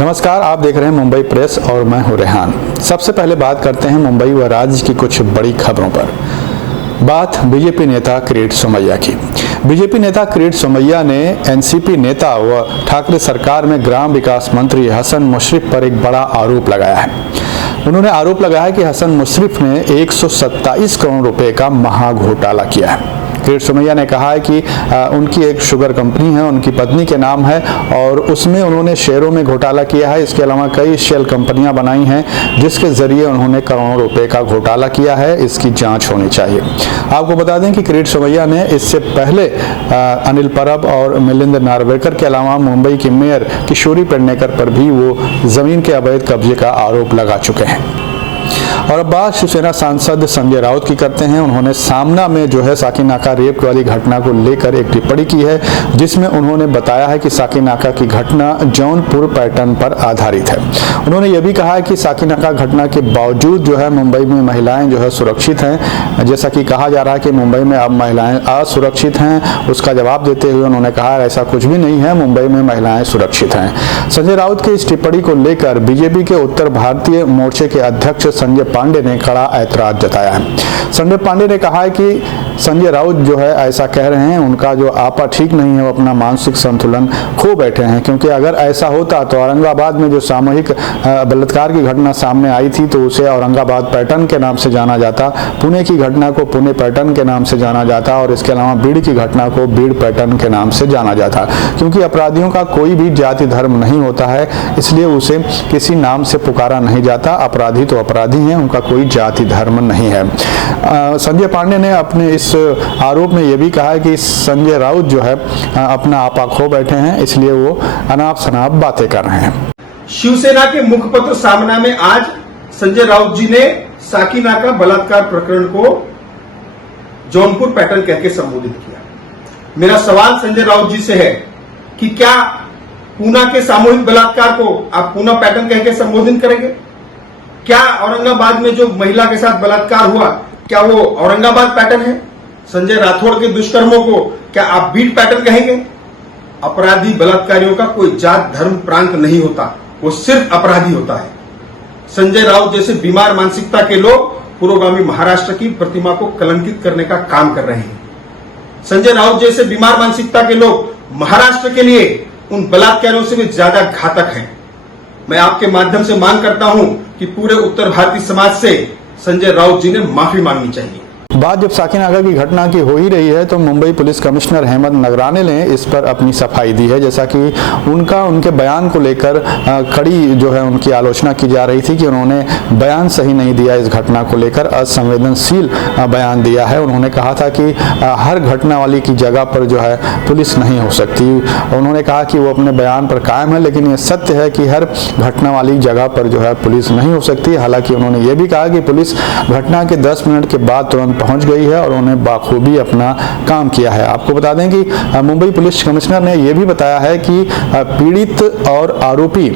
नमस्कार, आप देख रहे हैं मुंबई प्रेस और मैं हूं रेहान। सबसे पहले बात करते हैं मुंबई व राज्य की कुछ बड़ी खबरों पर। बात बीजेपी नेता किरीट सोमैया की। बीजेपी नेता किरीट सोमैया ने एनसीपी नेता व ठाकरे सरकार में ग्राम विकास मंत्री हसन मुशर्रफ पर एक बड़ा आरोप लगाया है। उन्होंने आरोप लगाया है कि हसन मुशर्रफ ने 127 करोड़ रुपए का महाघोटाला किया है। किरीट सोमैया ने कहा है कि उनकी एक शुगर कंपनी है, उनकी पत्नी के नाम है और उसमें उन्होंने शेयरों में घोटाला किया है। इसके अलावा कई शेल कंपनियां बनाई हैं जिसके जरिए उन्होंने करोड़ों रुपए का घोटाला किया है। इसकी जांच होनी चाहिए। आपको बता दें कि किरीट सोमैया ने इससे पहले अनिल परब और मिलिंद नार्वेकर के अलावा मुंबई की मेयर किशोरी पेडनेकर पर भी वो जमीन के अवैध कब्जे का आरोप लगा चुके हैं। और अब बात शिवसेना सांसद संजय राउत की करते हैं। उन्होंने सामना में जो है साकीनाका रेप वाली घटना को लेकर एक टिप्पणी की है, जिसमें उन्होंने बताया है कि साकीनाका की घटना जौनपुर पैटर्न पर आधारित है। उन्होंने ये भी कहा है कि साकीनाका घटना के बावजूद जो है मुंबई में महिलाएं जो है सुरक्षित हैं। जैसा कि कहा जा रहा है कि मुंबई में अब महिलाएं असुरक्षित हैं, उसका जवाब देते हुए उन्होंने कहा ऐसा कुछ भी नहीं है, मुंबई में महिलाएं सुरक्षित हैं। संजय राउत की इस टिप्पणी को लेकर बीजेपी के उत्तर भारतीय मोर्चे के अध्यक्ष संजय पांडे ने कड़ा ऐतराज जताया है। संजय पांडे ने कहा है कि संजय राउत जो है ऐसा कह रहे हैं, उनका जो आपा ठीक नहीं है, वो अपना मानसिक संतुलन खो बैठे हैं। क्योंकि अगर ऐसा होता तो औरंगाबाद में जो सामूहिक बलात्कार की घटना सामने आई थी तो उसे औरंगाबाद पैटर्न के नाम से जाना जाता, पुणे की घटना को पुणे पैटर्न के नाम से जाना जाता और इसके अलावा बीड़ की घटना को बीड़ पैटर्न के नाम से जाना जाता। क्योंकि अपराधियों का कोई भी जाति धर्म नहीं होता है, इसलिए उसे किसी नाम से पुकारा नहीं जाता। अपराधी तो अपराधी हैं, उनका कोई जाति धर्म नहीं है। संजय पांडे ने अपने इस आरोप में यह भी कहा है कि संजय राउत जो है अपना आपा खो बैठे हैं, इसलिए वो अनाप शनाप बातें कर रहे हैं। शिवसेना के मुखपत्र सामना में आज संजय राउत जी ने साकीनाका बलात्कार प्रकरण को जौनपुर पैटर्न कहकर संबोधित किया। मेरा सवाल संजय राउत जी से है कि क्या पूना के सामूहिक बलात्कार को आप पूना पैटर्न कहकर संबोधित करेंगे? क्या औरंगाबाद में जो महिला के साथ बलात्कार हुआ, क्या वो औरंगाबाद पैटर्न है? संजय राठौड़ के दुष्कर्मों को क्या आप बीट पैटर्न कहेंगे? अपराधी बलात्कारियों का कोई जात धर्म प्रांत नहीं होता, वो सिर्फ अपराधी होता है। संजय राउत जैसे बीमार मानसिकता के लोग पुरोगामी महाराष्ट्र की प्रतिमा को कलंकित करने का काम कर रहे हैं। संजय राउत जैसे बीमार मानसिकता के लोग महाराष्ट्र के लिए उन बलात्कारियों से भी ज्यादा घातक हैं। मैं आपके माध्यम से मांग करता हूं कि पूरे उत्तर भारतीय समाज से संजय राउत जी ने माफी मांगनी चाहिए। बात जब साकीनाका की घटना की हो ही रही है तो मुंबई पुलिस कमिश्नर हेमंत नगराने ने इस पर अपनी सफाई दी है। जैसा कि उनके बयान को लेकर कड़ी जो है उनकी आलोचना की जा रही थी कि उन्होंने बयान सही नहीं दिया, इस घटना को लेकर असंवेदनशील बयान दिया है। उन्होंने कहा था कि हर घटना वाली की जगह पर जो है पुलिस नहीं हो सकती। उन्होंने कहा कि वो अपने बयान पर कायम है, लेकिन ये सत्य है कि हर घटना वाली जगह पर जो है पुलिस नहीं हो सकती। हालांकि उन्होंने ये भी कहा कि पुलिस घटना के 10 मिनट के बाद तुरंत पहुंच गई है और उन्होंने बाखूबी अपना काम किया है। आपको बता दें कि मुंबई पुलिस कमिश्नर ने यह भी बताया है कि पीड़ित और आरोपी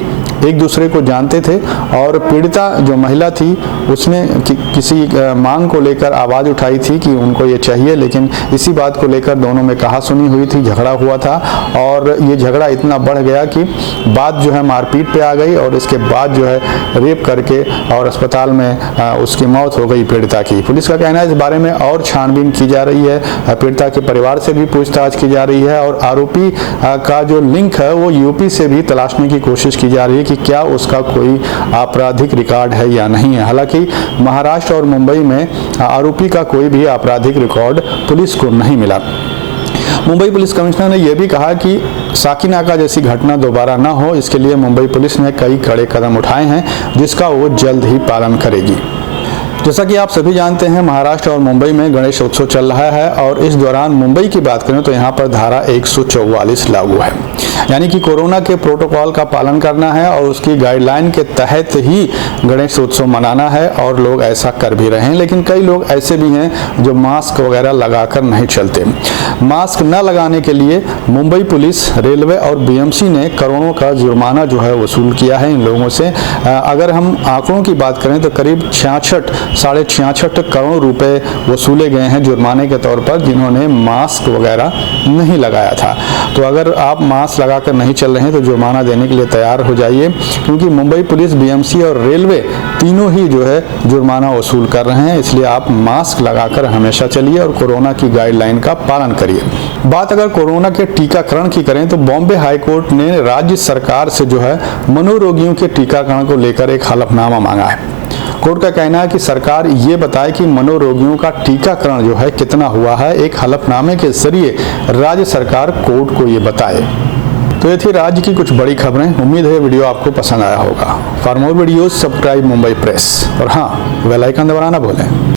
एक दूसरे को जानते थे और पीड़िता जो महिला थी उसने किसी मांग को लेकर आवाज उठाई थी कि उनको ये चाहिए, लेकिन इसी बात को लेकर दोनों में कहासुनी हुई थी, झगड़ा हुआ था और ये झगड़ा इतना बढ़ गया कि बात जो है मारपीट पे आ गई और इसके बाद जो है रेप करके और अस्पताल में उसकी मौत हो गई पीड़िता की। पुलिस का कहना है इस बारे में और छानबीन की जा रही है, पीड़िता के परिवार से भी पूछताछ की जा रही है और आरोपी का जो लिंक है वो यूपी से भी तलाशने की कोशिश की जा रही है कि क्या उसका कोई आपराधिक रिकॉर्ड है या नहीं है। हालांकि महाराष्ट्र और मुंबई में आरोपी का कोई भी आपराधिक रिकॉर्ड पुलिस को नहीं मिला। मुंबई पुलिस कमिश्नर ने यह भी कहा कि साकीनाका जैसी घटना दोबारा न हो, इसके लिए मुंबई पुलिस ने कई कड़े कदम उठाए हैं जिसका वो जल्द ही पालन करेगी। जैसा कि आप सभी जानते हैं महाराष्ट्र और मुंबई में गणेश उत्सव चल रहा है और इस दौरान मुंबई की बात करें तो यहाँ पर धारा 144 लागू है, यानी कि कोरोना के प्रोटोकॉल का पालन करना है और उसकी गाइडलाइन के तहत ही गणेश उत्सव मनाना है और लोग ऐसा कर भी रहे हैं। लेकिन कई लोग ऐसे भी हैं जो मास्क वगैरह लगाकर नहीं चलते। मास्क न लगाने के लिए मुंबई पुलिस, रेलवे और बीएमसी ने करोड़ों का जुर्माना जो है वसूल किया है इन लोगों से। अगर हम आंकड़ों की बात करें तो करीब 66 66.5 करोड़ रुपए वसूले गए हैं जुर्माने के तौर पर, जिन्होंने मास्क वगैरह नहीं लगाया था। तो अगर आप मास्क लगाकर नहीं चल रहे हैं तो जुर्माना देने के लिए तैयार हो जाइए, क्योंकि मुंबई पुलिस, बीएमसी और रेलवे तीनों ही जो है जुर्माना वसूल कर रहे हैं। इसलिए आप मास्क लगाकर हमेशा चलिए और कोरोना की गाइडलाइन का पालन करिए। बात अगर कोरोना के टीकाकरण की करें तो बॉम्बे हाई कोर्ट ने राज्य सरकार से जो है मनोरोगियों के टीकाकरण को लेकर एक हलफनामा मांगा है। कोर्ट का कहना है कि सरकार ये बताए कि मनोरोगियों का टीकाकरण जो है कितना हुआ है। एक हलफनामे के जरिए राज्य सरकार कोर्ट को ये बताए। तो ये थी राज्य की कुछ बड़ी खबरें। उम्मीद है वीडियो आपको पसंद आया होगा। For more videos subscribe Mumbai press और हाँ, बेल आइकन दबाना ना भूलें।